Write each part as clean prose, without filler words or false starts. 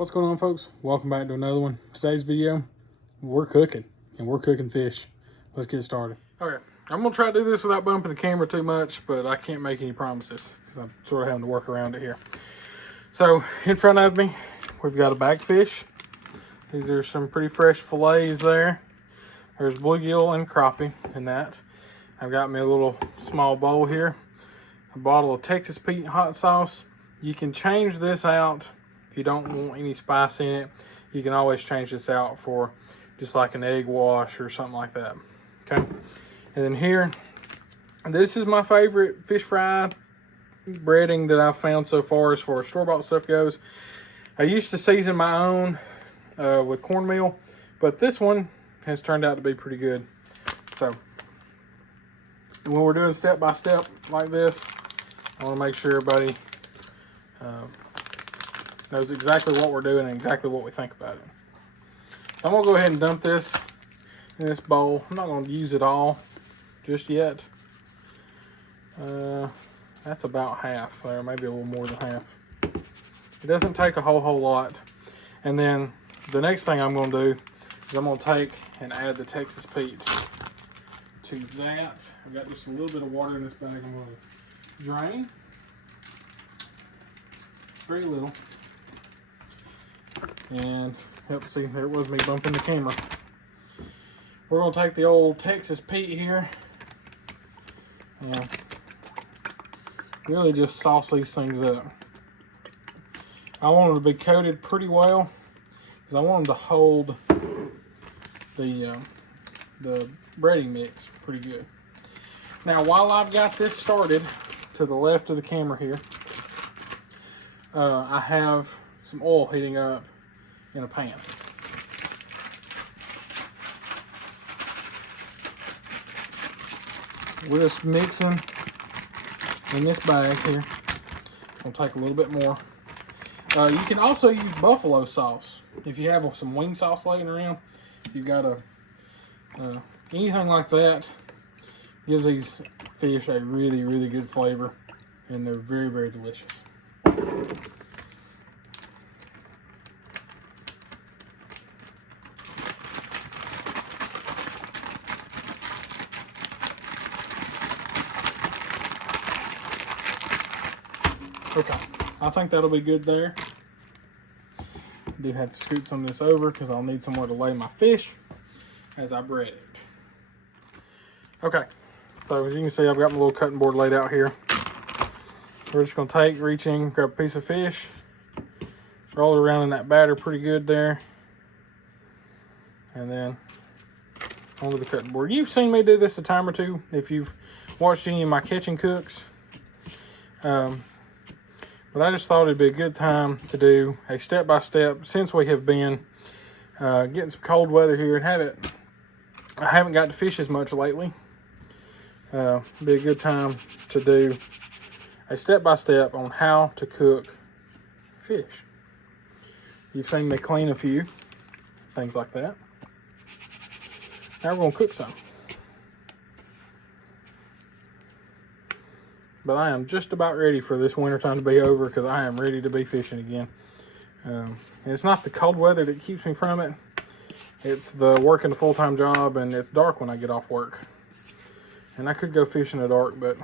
What's going on, folks? Welcome back to another one. Today's video, we're cooking fish. Let's get started. Okay, I'm gonna try to do this without bumping the camera too much, but I can't make any promises because I'm sort of having to work around it here. So in front of me, we've got a bag fish. These are some pretty fresh fillets there. There's bluegill and crappie in that. I've got me a little small bowl here, a bottle of Texas Pete hot sauce. You can change this out if you don't want any spice in it. You can always change this out for just like an egg wash or something like that. Okay, and then here, this is my favorite fish fry breading that I've found so far as store-bought stuff goes. I used to season my own with cornmeal, but this one has turned out to be pretty good. So when we're doing step-by-step like this, I want to make sure everybody knows exactly what we're doing and exactly what we think about it. So I'm going to go ahead and dump this in this bowl. I'm not going to use it all just yet. That's about half there, maybe a little more than half. It doesn't take a whole lot. And then the next thing I'm going to do is I'm going to take and add the Texas Pete to that. I've got just a little bit of water in this bag. I'm going to drain. Very little. And yep, see, there it was me bumping the camera. We're going to take the old Texas Pete here and really just sauce these things up. I want them to be coated pretty well because I want them to hold the breading mix pretty good. Now, while I've got this started to the left of the camera here, I have some oil heating up in a pan. We're just mixing in this bag here. I'll take a little bit more. You can also use buffalo sauce if you have some wing sauce laying around. If you've got anything like that, gives these fish a really good flavor, and they're very delicious. Okay, I think that'll be good there. I do have to scoot some of this over because I'll need somewhere to lay my fish as I bread it. Okay, so as you can see, I've got my little cutting board laid out here. We're just going to reach in, grab a piece of fish, roll it around in that batter pretty good there, and then onto the cutting board. You've seen me do this a time or two if you've watched any of my kitchen cooks. But I just thought it'd be a good time to do a step-by-step since we have been getting some cold weather here and I haven't got to fish as much lately. Be a good time to do a step-by-step on how to cook fish. You've seen me clean a few, things like that. Now we're going to cook some. But I am just about ready for this winter time to be over because I am ready to be fishing again. And it's not the cold weather that keeps me from it. It's the working a full-time job, and it's dark when I get off work. And I could go fish in the dark, but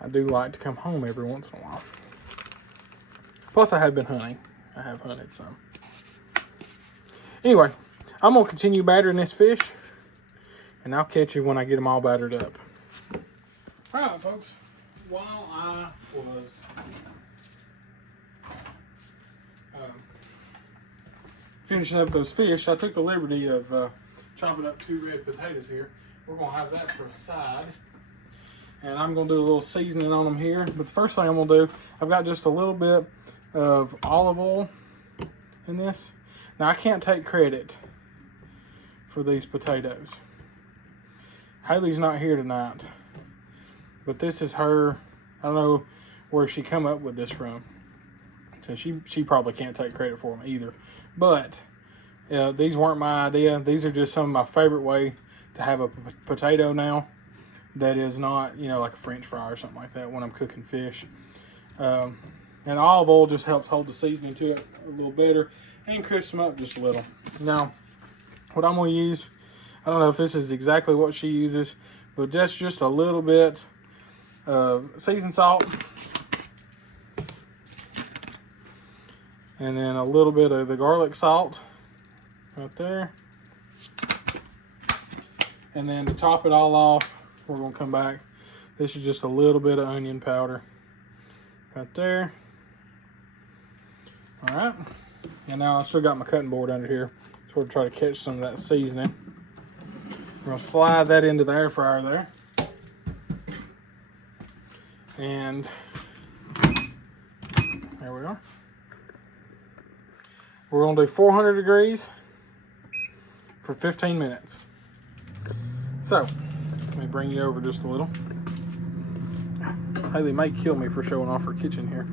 I do like to come home every once in a while. Plus, I have been hunting. I have hunted some. Anyway, I'm going to continue battering this fish, and I'll catch you when I get them all battered up. Alright, folks, while I was finishing up those fish, I took the liberty of chopping up 2 red potatoes here. We're going to have that for a side. And I'm going to do a little seasoning on them here. But the first thing I'm going to do, I've got just a little bit of olive oil in this. Now, I can't take credit for these potatoes. Haley's not here tonight. But this is her, I don't know where she come up with this from. So she probably can't take credit for them either. But these weren't my idea. These are just some of my favorite way to have a potato now that is not, like a French fry or something like that when I'm cooking fish. And the olive oil just helps hold the seasoning to it a little better and crisp them up just a little. Now, what I'm going to use, I don't know if this is exactly what she uses, but that's just a little bit of seasoned salt. And then a little bit of the garlic salt right there. And then to top it all off, we're going to come back. This is just a little bit of onion powder right there. All right. And now I still got my cutting board under here. So we'll try to catch some of that seasoning. We're going to slide that into the air fryer there. And there we are. We're going to do 400 degrees for 15 minutes. So, let me bring you over just a little. Haley may kill me for showing off her kitchen here.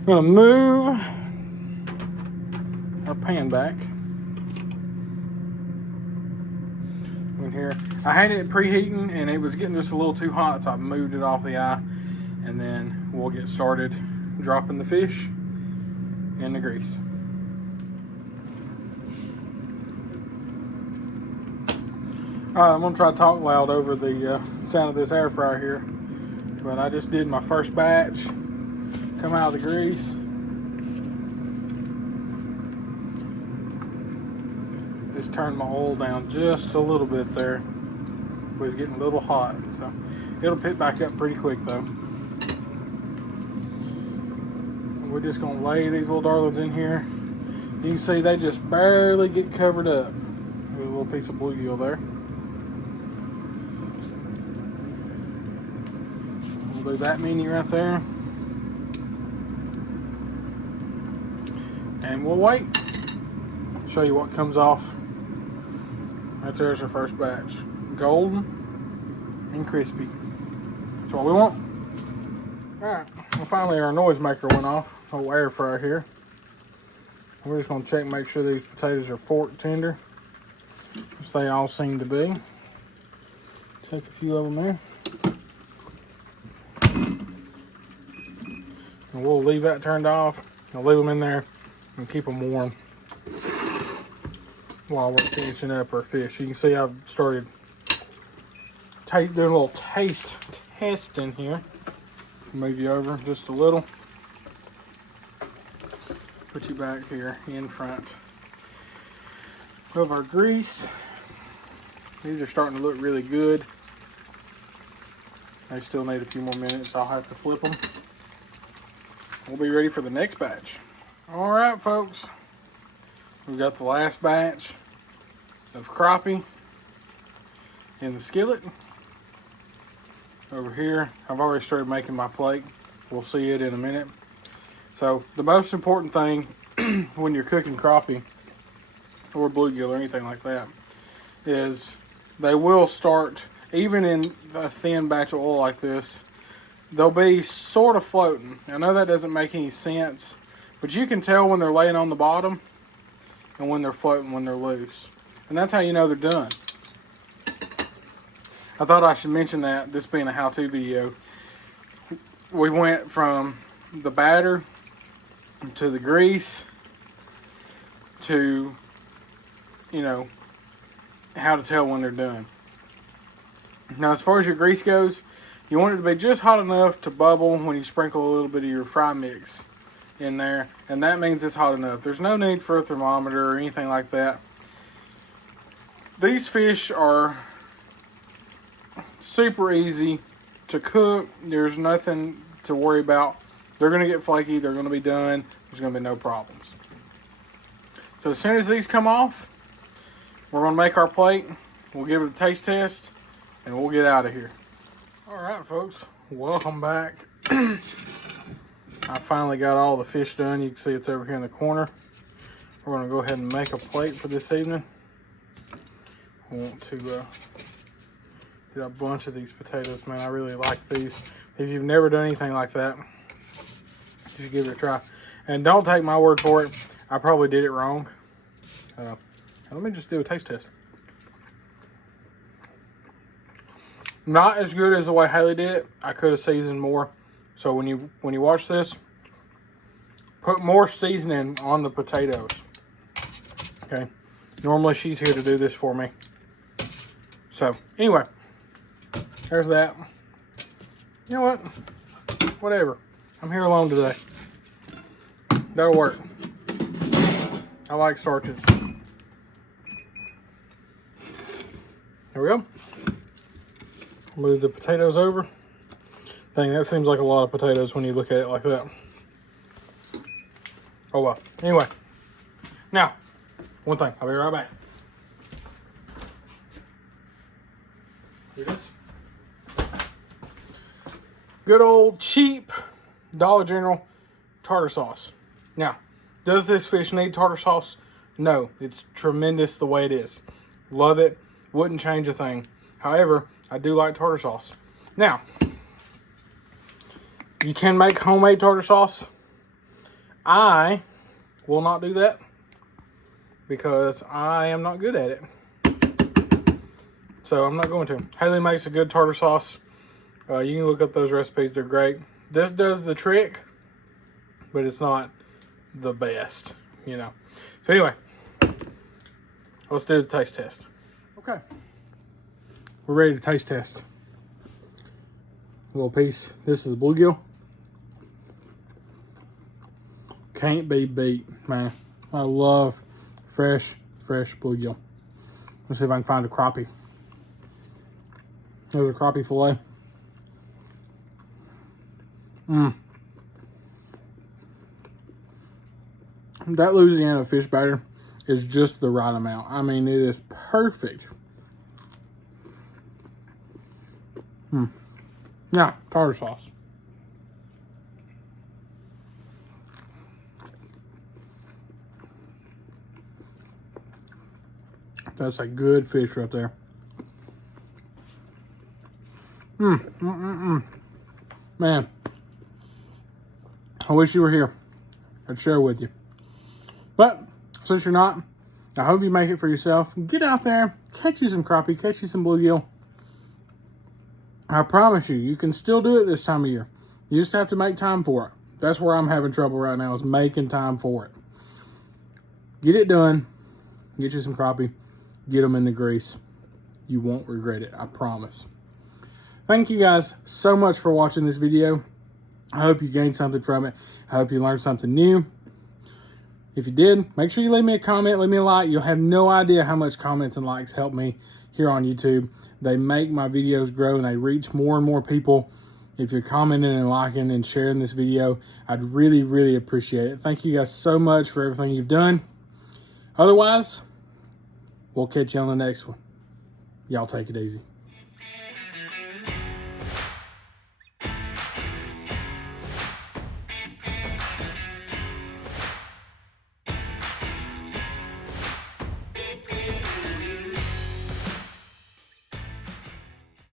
I'm going to move our pan back in here. I had it preheating and it was getting just a little too hot, so I moved it off the eye. And then we'll get started dropping the fish in the grease. Alright, I'm going to try to talk loud over the sound of this air fryer here. But I just did my first batch. Come out of the grease. Just turned my oil down just a little bit there. It was getting a little hot. So it'll pick back up pretty quick though. We're just going to lay these little darlings in here. You can see they just barely get covered up with a little piece of bluegill there. We'll do that many right there. And we'll wait. Show you what comes off. Right there's our first batch. Golden and crispy. That's what we want. Alright, well finally our noisemaker went off. Whole air fryer here. We're just going to check and make sure these potatoes are fork tender, which they all seem to be. Take a few of them there. And we'll leave that turned off. I'll leave them in there and keep them warm while we're finishing up our fish. You can see I've started doing a little taste testing here. Move you over just a little. Put you back here in front of our grease. These are starting to look really good. They still need a few more minutes. I'll have to flip them. We'll be ready for the next batch. All right, folks. We've got the last batch of crappie in the skillet. Over here, I've already started making my plate. We'll see it in a minute. So the most important thing when you're cooking crappie or bluegill or anything like that is they will start, even in a thin batch of oil like this, they'll be sort of floating. I know that doesn't make any sense, but you can tell when they're laying on the bottom and when they're floating, when they're loose. And that's how you know they're done. I thought I should mention that, this being a how-to video. We went from the batter to the grease to, you know, how to tell when they're done. Now, as far as your grease goes, you want it to be just hot enough to bubble when you sprinkle a little bit of your fry mix in there, and that means it's hot enough. There's no need for a thermometer or anything like that. These fish are super easy to cook. There's nothing to worry about. They're going to get flaky. They're going to be done. There's going to be no problems. So as soon as these come off, we're going to make our plate. We'll give it a taste test, and we'll get out of here. All right, folks. Welcome back. I finally got all the fish done. You can see it's over here in the corner. We're going to go ahead and make a plate for this evening. I want to get a bunch of these potatoes, man. I really like these. If you've never done anything like that, just give it a try. And don't take my word for it. I probably did it wrong. Let me just do a taste test. Not as good as the way Haley did it. I could have seasoned more. So when you watch this, put more seasoning on the potatoes. Okay. Normally she's here to do this for me. So, anyway. There's that. You know what? Whatever. I'm here alone today. That'll work. I like starches. There we go. Move the potatoes over. Dang, that seems like a lot of potatoes when you look at it like that. Oh well. Anyway. Now, one thing. I'll be right back. Do this. Good old cheap Dollar General tartar sauce. Now, does this fish need tartar sauce? No. It's tremendous the way it is. Love it. Wouldn't change a thing. However, I do like tartar sauce. Now, you can make homemade tartar sauce. I will not do that because I am not good at it. So I'm not going to. Haley makes a good tartar sauce. You can look up those recipes. They're great. This does the trick, but it's not the best, you know. So anyway, let's do the taste test. Okay. We're ready to taste test. A little piece. This is the bluegill. Can't be beat, man. I love fresh bluegill. Let's see if I can find a crappie. There's a crappie fillet. That Louisiana fish batter is just the right amount. I mean, it is perfect. Now, tartar sauce. That's a good fish right there. Man, I wish you were here. I'd share with you. But since you're not, I hope you make it for yourself. Get out there, catch you some crappie, catch you some bluegill. I promise you, you can still do it this time of year. You just have to make time for it. That's where I'm having trouble right now, is making time for it. Get it done. Get you some crappie. Get them in the grease. You won't regret it, I promise. Thank you guys so much for watching this video. I hope you gained something from it. I hope you learned something new. If you did, make sure you leave me a comment, leave me a like. You'll have no idea how much comments and likes help me here on YouTube. They make my videos grow and they reach more and more people. If you're commenting and liking and sharing this video, I'd really appreciate it. Thank you guys so much for everything you've done. Otherwise, we'll catch you on the next one. Y'all take it easy.